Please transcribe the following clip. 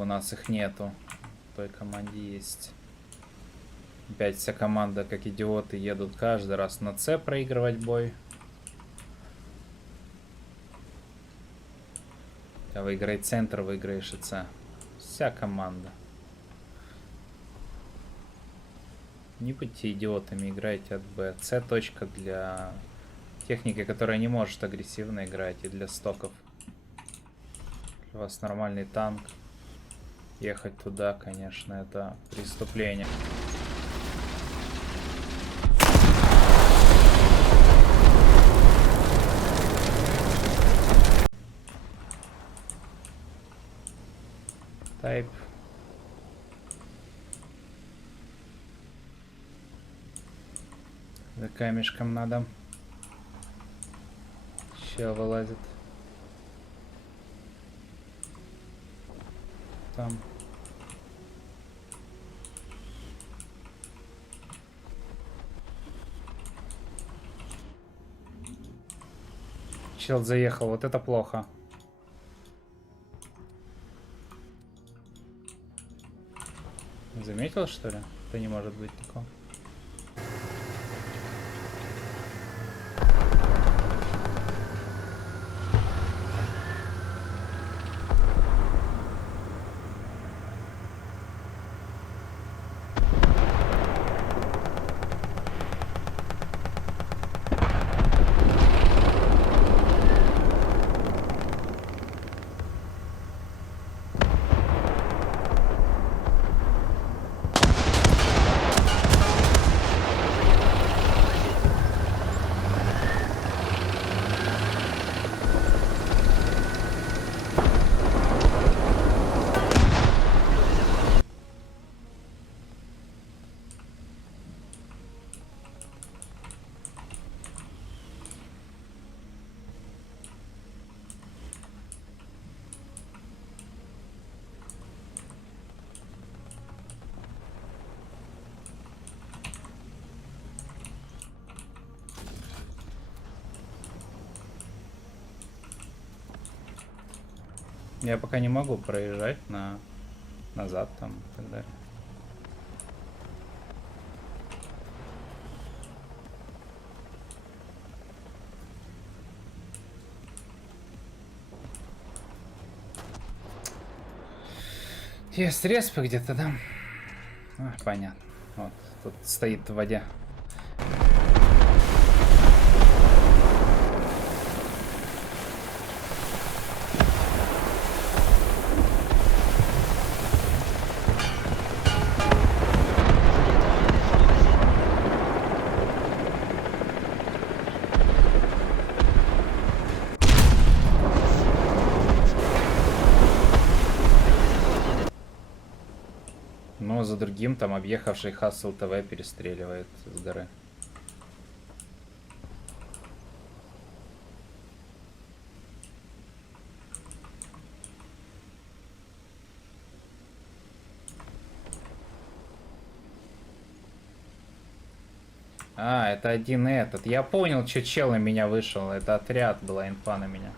у нас их нету. В той команде есть. Опять вся команда, как идиоты, едут каждый раз на С проигрывать бой. А выиграй центр, выиграешь и С. Вся команда. Не будьте идиотами, играйте от Б. С точка для техники, которая не может агрессивно играть, и для стоков. У вас нормальный танк. Ехать туда, конечно, это преступление. Тайп. За камешком надо. Чел вылазит. Там. Чел заехал, вот это плохо. Заметил, что ли? Это не может быть такого. Я пока не могу проезжать назад там и так далее. Есть респы где-то, да? А, понятно. Вот, тут стоит в воде. Но за другим там объехавший Hustle ТВ перестреливает с горы. А, это один этот. Я понял, что чел на меня вышел. Это отряд, была инфа на меня.